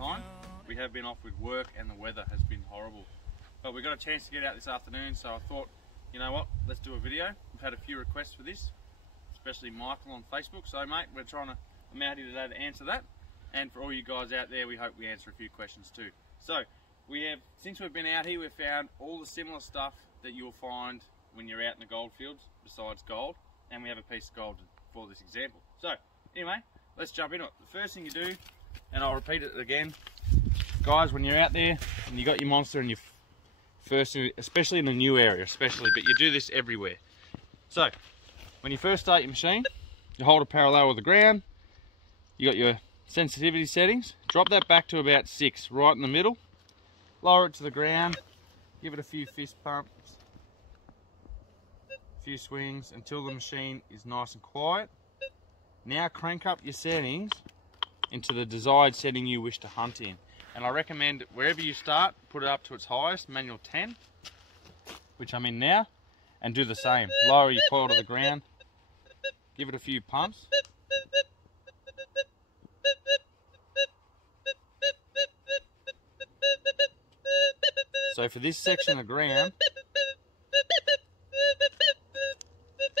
time. We have been off with work and the weather has been horrible. But we got a chance to get out this afternoon, so I thought, you know what, let's do a video. We've had a few requests for this, especially Michael on Facebook. So mate, I'm out here today to answer that. And for all you guys out there, we hope we answer a few questions too. So, since we've been out here, we've found all the similar stuff that you'll find when you're out in the gold fields, besides gold. And we have a piece of gold for this example. So, anyway, let's jump into it. The first thing you do, and I'll repeat it again, guys, when you're out there and you got your monster and you're first, especially in a new area, but you do this everywhere. So, when you first start your machine, you hold it parallel with the ground, you got your sensitivity settings, drop that back to about 6, right in the middle, lower it to the ground, give it a few fist pumps, a few swings until the machine is nice and quiet. Now crank up your settings into the desired setting you wish to hunt in. And I recommend wherever you start, put it up to its highest, manual 10, which I'm in now, and do the same. Lower your coil to the ground, give it a few pumps. So for this section of ground,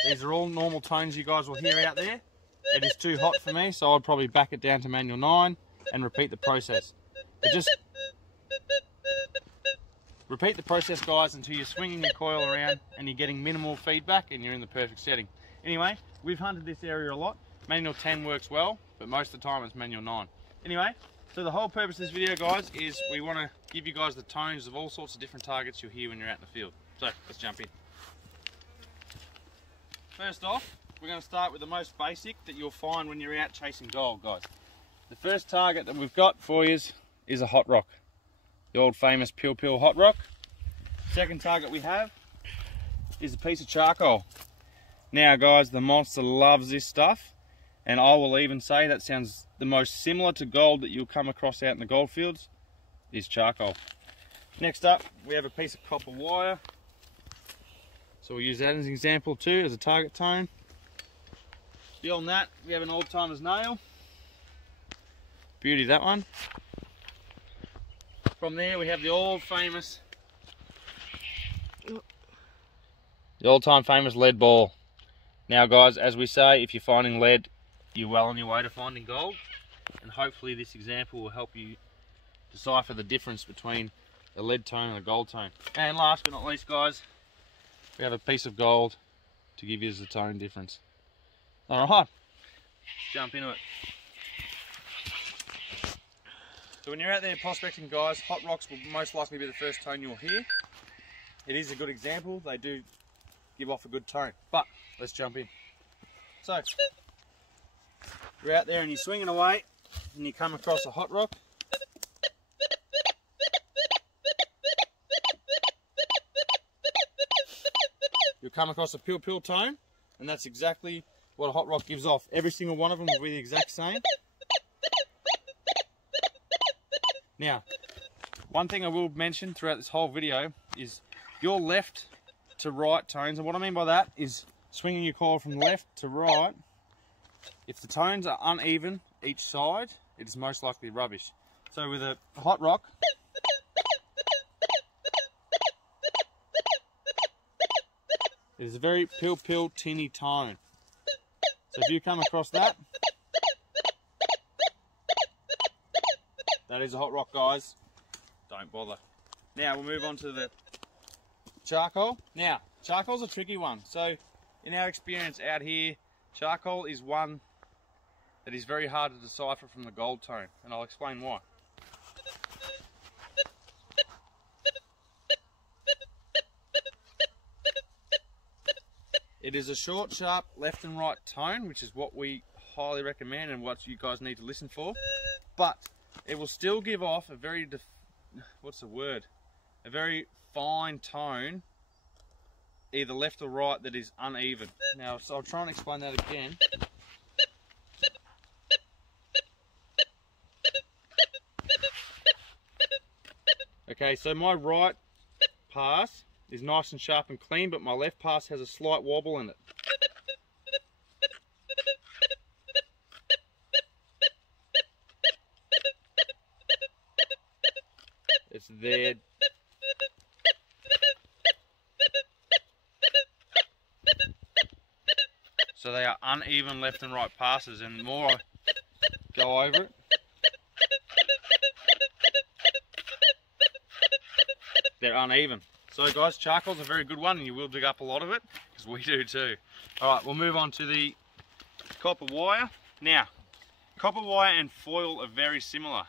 these are all normal tones you guys will hear out there. It is too hot for me, so I'd probably back it down to manual 9 and repeat the process. But just repeat the process, guys, until you're swinging your coil around and you're getting minimal feedback and you're in the perfect setting. Anyway, we've hunted this area a lot. Manual 10 works well, but most of the time it's manual 9. Anyway, so the whole purpose of this video, guys, is we want to give you guys the tones of all sorts of different targets you'll hear when you're out in the field. So, let's jump in. First off, we're going to start with the most basic that you'll find when you're out chasing gold, guys. The first target that we've got for you is a hot rock. The old famous Pil Pil hot rock. Second target we have is a piece of charcoal. Now guys, the monster loves this stuff, and I will even say that sounds the most similar to gold that you'll come across out in the gold fields is charcoal. Next up, we have a piece of copper wire. So we'll use that as an example too, as a target tone. Beyond that, we have an old timer's nail. Beauty, that one. From there we have the old time famous lead ball. Now guys, as we say, if you're finding lead, you're well on your way to finding gold, and hopefully this example will help you decipher the difference between a lead tone and a gold tone. And last but not least, guys, we have a piece of gold to give you the tone difference. Alright, let's jump into it. So when you're out there prospecting, guys, hot rocks will most likely be the first tone you'll hear. It is a good example, they do give off a good tone, but let's jump in. So, you're out there and you're swinging away and you come across a hot rock. You'll come across a Pil Pil tone, and that's exactly what a hot rock gives off. Every single one of them will be the exact same. Now, one thing I will mention throughout this whole video is your left to right tones, and what I mean by that is swinging your coil from left to right. If the tones are uneven each side, it is most likely rubbish. So with a hot rock, it is a very Pil Pil tinny tone. So if you come across that, that is a hot rock, guys. Don't bother. Now we'll move on to the charcoal. Now, charcoal's a tricky one. So in our experience out here, charcoal is one that is very hard to decipher from the gold tone, and I'll explain why. It is a short, sharp left and right tone, which is what we highly recommend and what you guys need to listen for. But it will still give off a very, a very fine tone, either left or right, that is uneven. Now, so I'll try and explain that again. Okay, so my right pass is nice and sharp and clean, but my left pass has a slight wobble in it. They're so they are uneven left and right passes, and the more I go over it, they're uneven. So guys, charcoal's a very good one, and you will dig up a lot of it, because we do too. Alright, we'll move on to the copper wire. Now, copper wire and foil are very similar.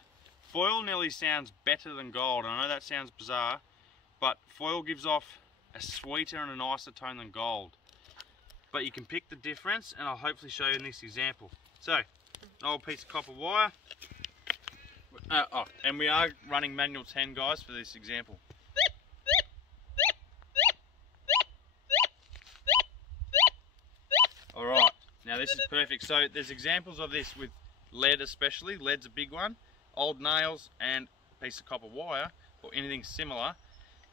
Foil nearly sounds better than gold. I know that sounds bizarre, but foil gives off a sweeter and a nicer tone than gold. But you can pick the difference, and I'll hopefully show you in this example. So, an old piece of copper wire. And we are running manual 10, guys, for this example. Alright, now this is perfect. So there's examples of this with lead especially. Lead's a big one. Old nails and a piece of copper wire, or anything similar.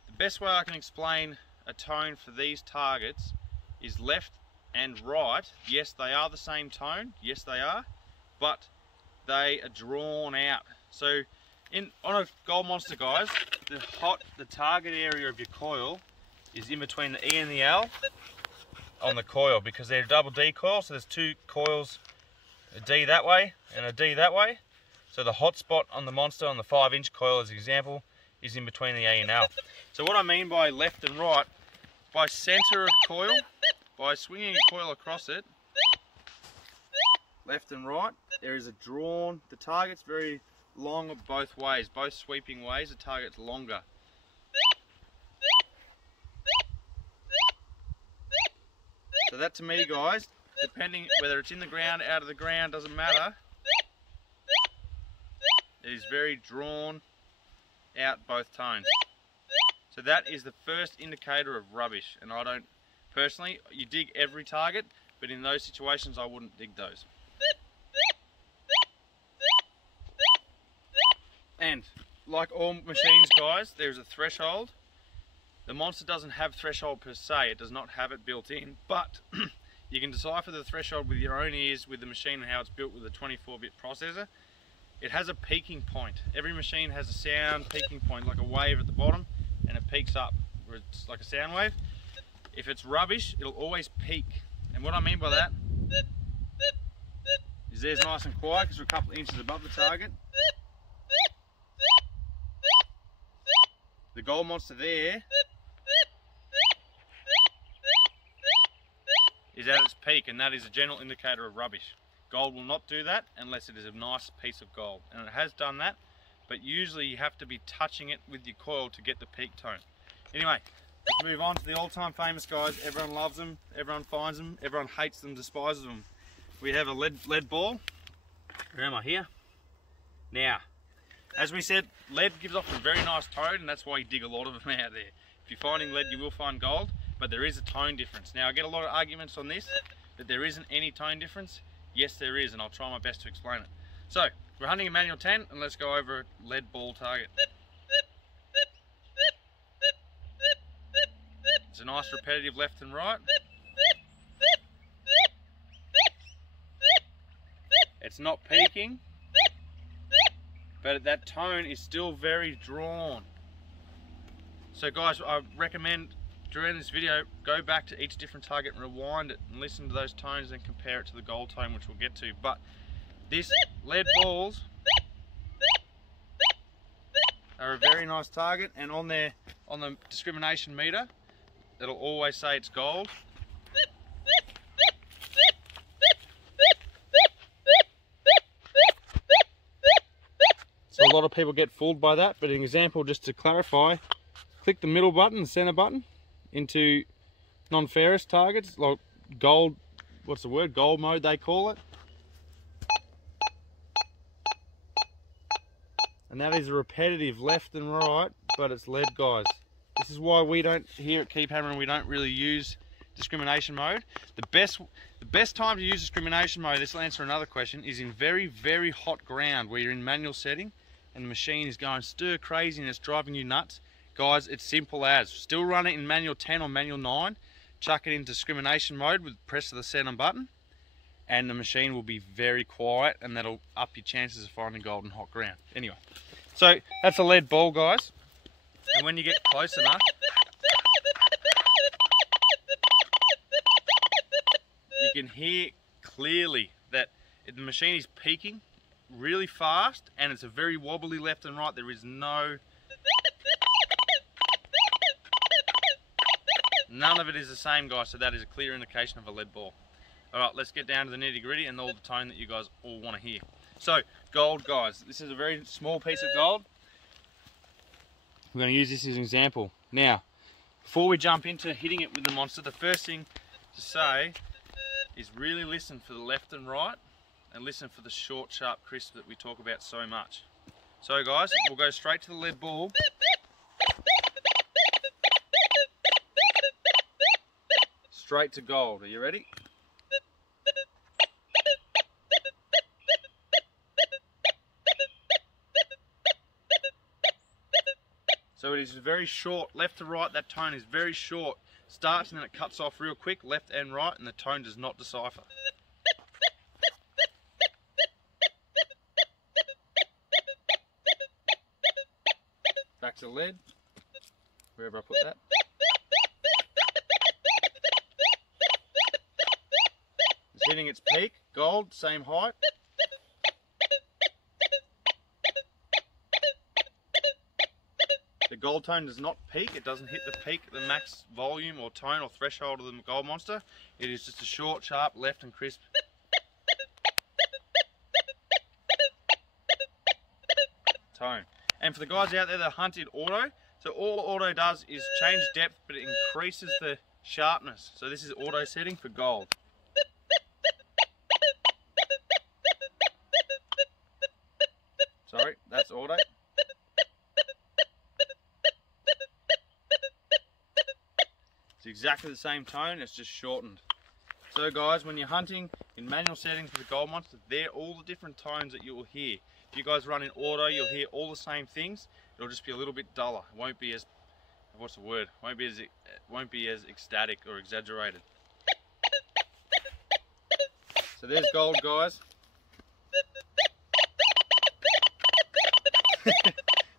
The best way I can explain a tone for these targets is left and right. Yes, they are the same tone. Yes, they are. But they are drawn out. So on a Gold Monster, guys, the target area of your coil is in between the E and the L on the coil, because they're double D coil, so there's two coils, a D that way and a D that way. So the hot spot on the Monster on the 5-inch coil, as an example, is in between the E and L. So what I mean by left and right, by center of coil, by swinging a coil across it, left and right, there is a drawn, the target's very long both ways, both sweeping ways, the target's longer. So that, to me, guys, depending whether it's in the ground, out of the ground, doesn't matter. It is very drawn out both tones. So that is the first indicator of rubbish. And I don't, personally, you dig every target, but in those situations I wouldn't dig those. And like all machines, guys, there's a threshold. The Monster doesn't have threshold per se, it does not have it built in, but you can decipher the threshold with your own ears with the machine and how it's built with a 24-bit processor. It has a peaking point. Every machine has a sound peaking point, like a wave at the bottom, and it peaks up, where it's like a sound wave. If it's rubbish, it'll always peak. And what I mean by that is there's nice and quiet because we're a couple of inches above the target. The Gold Monster there is at its peak, and that is a general indicator of rubbish. Gold will not do that unless it is a nice piece of gold, and it has done that, but usually you have to be touching it with your coil to get the peak tone. Anyway, let's move on to the all-time famous guys. Everyone loves them, everyone finds them, everyone hates them, despises them. We have a lead ball. Where am I here? Now, as we said, lead gives off a very nice tone, and that's why you dig a lot of them out there. If you're finding lead, you will find gold, but there is a tone difference. Now, I get a lot of arguments on this, that there isn't any tone difference. Yes, there is, and I'll try my best to explain it. So, we're hunting a manual 10, and let's go over a lead ball target. It's a nice repetitive left and right. It's not peaking, but that tone is still very drawn. So guys, I recommend during this video, go back to each different target and rewind it and listen to those tones and compare it to the gold tone, which we'll get to. But this lead balls are a very nice target, and on the discrimination meter, it'll always say it's gold. So a lot of people get fooled by that, but an example just to clarify, click the middle button, the center button, into non-ferrous targets, like gold, what's the word, gold mode they call it. And that is a repetitive left and right, but it's lead, guys. This is why we don't, here at Keep Hammering, we don't really use discrimination mode. The best time to use discrimination mode, this will answer another question, is in very, very hot ground where you're in manual setting and the machine is going stir crazy and it's driving you nuts. Guys, it's simple as, still run it in manual 10 or manual 9, chuck it into discrimination mode with the press of the center button, and the machine will be very quiet, and that'll up your chances of finding gold in hot ground. Anyway, so that's a lead ball, guys. And when you get close enough, you can hear clearly that the machine is peaking really fast, and it's a very wobbly left and right. There is none of it is the same, guys, so that is a clear indication of a lead ball. Alright, let's get down to the nitty gritty and all the tone that you guys all want to hear. So, gold, guys. This is a very small piece of gold. We're going to use this as an example. Now, before we jump into hitting it with the monster, the first thing to say is really listen for the left and right, and listen for the short, sharp crisp that we talk about so much. So guys, we'll go straight to the lead ball. Straight to gold. Are you ready? So it is very short, left to right. That tone is very short. Starts and then it cuts off real quick, left and right, and the tone does not decipher. Back to the lead, wherever I put that. It's hitting its peak, gold, same height. The gold tone does not peak, it doesn't hit the peak, the max volume or tone or threshold of the gold monster. It is just a short, sharp, left and crisp tone. And for the guys out there that hunted auto, so all auto does is change depth, but it increases the sharpness. So this is auto setting for gold. Sorry, that's auto. It's exactly the same tone, it's just shortened. So guys, when you're hunting in manual settings for the gold monster, they're all the different tones that you will hear. If you guys run in auto, you'll hear all the same things. It'll just be a little bit duller. It won't be as, what's the word? Won't be as ecstatic or exaggerated. So there's gold, guys.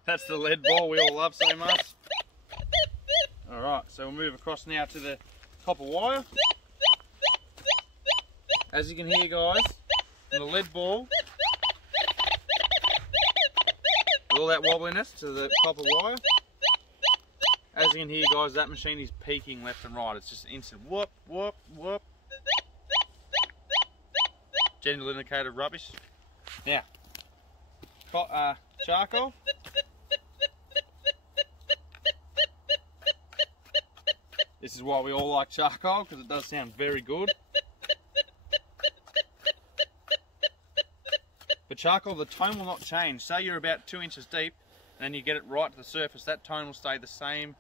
That's the lead ball we all love so much. Alright, so we'll move across now to the copper wire. As you can hear, guys, from the lead ball, with all that wobbliness to the copper wire, as you can hear, guys, that machine is peaking left and right. It's just instant whoop, whoop, whoop. General indicator rubbish. Now, charcoal. This is why we all like charcoal, because it does sound very good. But charcoal, the tone will not change. Say you're about 2 inches deep, and then you get it right to the surface, that tone will stay the same.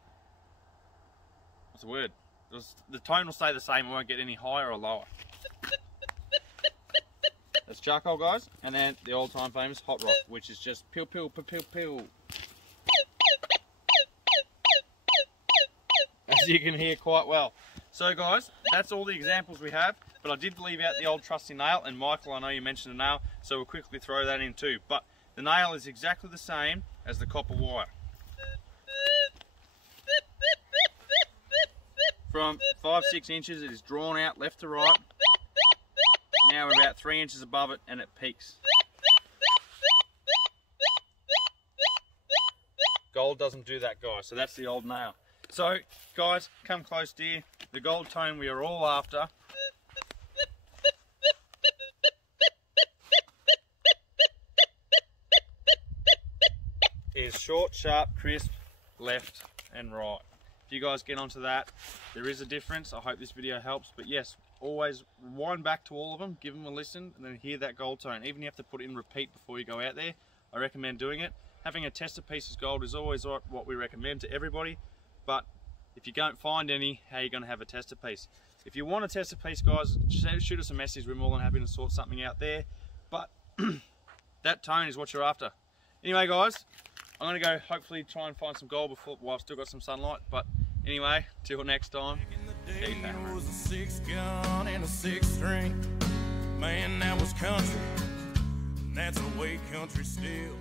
What's the word? The tone will stay the same, it won't get any higher or lower. That's charcoal, guys. And then the old time famous hot rock, which is just pill, pill, pill, pill, pill. As you can hear quite well. So guys, that's all the examples we have, but I did leave out the old trusty nail, and Michael, I know you mentioned a nail, so we'll quickly throw that in too. But the nail is exactly the same as the copper wire. From 5-6 inches, it is drawn out left to right. Now we're about 3 inches above it, and it peaks. Gold doesn't do that, guys, so that's the old nail. So, guys, come close, dear. The gold tone we are all after is short, sharp, crisp, left and right. If you guys get onto that, there is a difference. I hope this video helps, but yes, always wind back to all of them, give them a listen, and then hear that gold tone. Even if you have to put it in repeat before you go out there, I recommend doing it. Having a tester piece of gold is always what we recommend to everybody. But if you don't find any, how are you going to have a tester piece? If you want a tester piece, guys, shoot us a message. We're more than happy to sort something out there. But that tone is what you're after. Anyway, guys, I'm going to go hopefully try and find some gold while I've still got some sunlight. But anyway, till next time, keep that. There was a 6-gun and a 6-string. Man, that was country. That's the way country still.